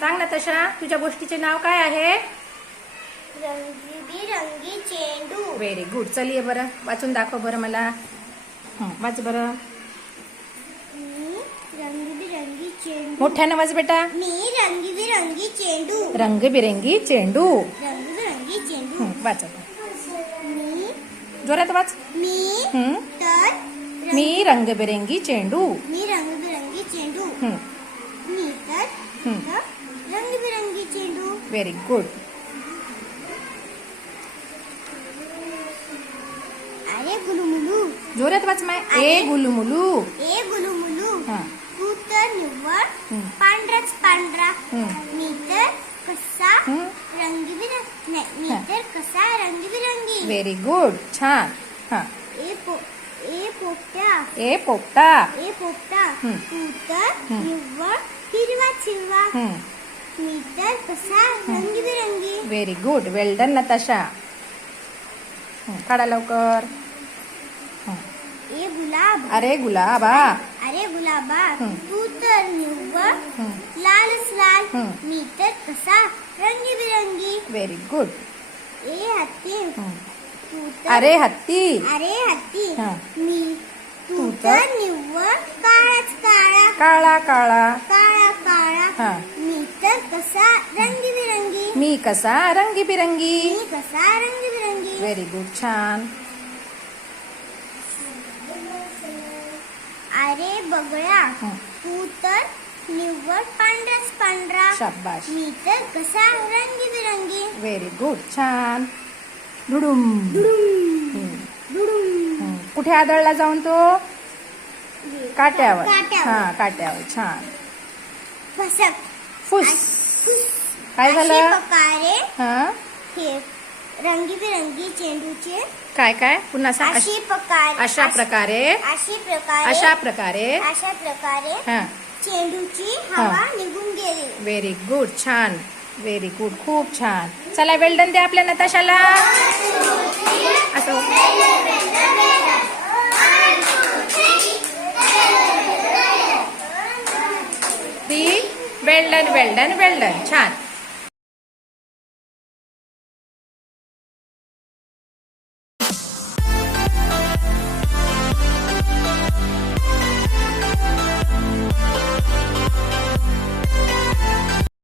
सांग ना तशा तुझ्या गोष्टीचे नाव काय आहे? रंगीबिरंगी चेंडू. व्हेरी गुड चल ये बरं वाचून दाखव बरं मला. हं, वाच बरं. मी रंगीबिरंगी चेंडू. मोठ्यानं वाच बेटा. मी रंगीबिरंगी चेंडू. रंगबिरंगी चेंडू. रंगीबिरंगी चेंडू. हं, वाच आता. मी जोरात वाच. मी हं. तर रंग- मी रंगबिरंगी चेंडू. मी रंगीबिरंगी चेंडू. हं, मी तर हं. चेंडू व्हेरी गुड अरे गुलुमुलू. जोरात वाच माय ए गुलुमुलू. ए गुलुमुलू. हा. तू तर निव्वळ. हं. पांढराच पांढरा. हं. मी तर कसा. रंगीबिरंगी नाही मी हा. तर कसा रंगीबिरंगी. व्हेरी गुड छान. हा. ए पो ए पोपट्या ए पोपटा. ए पोपटा. तू तर. निव्वळ हिरवा चिरवा very good well done Natasha हं, काढा लवकर. ए गुलाब. अरे गुलाबा अरे गुलाबा. तू तर निव्वळ. लालच लाल. मी तर कसा? रंगीबिरंगी व्हेरी गुड ए हत्ती. तू तर अरे हत्ती. अरे हत्ती. मी. तू तर? निव्वळ. काळाच काळा. काळा काळा. काळा काळा. कसा रंगीबिरंगी मी कसा रंगीबिरंगी मी कसा रंगीबिरंगी व्हेरी गुड छान अरे बगळा. तू तर निव्वळ पांढराच पांढरा शाबाश मी तर कसा रंगीबिरंगी व्हेरी गुड छान हं, हं. कुठे आदळला जाऊन तो काट्यावर काट्यावर. हा काट्यावर छान फसक फुस. काय झालं? प्रकारे हा? हे रंगीबिरंगी चेंडूचे काय काय? पुन्हा सांग अश- अशी प्रकारे अशा प्रकारे अशी प्रकारे अशा प्रकारे अशा प्रकारे हा. चेंडूची. हवा निघून गेली. व्हेरी गुड छान. व्हेरी गुड खूप छान. चला वेल्डन दे आपल्या नताशाला. असं. ती वेल्डन वेल्डन वेल्डन छान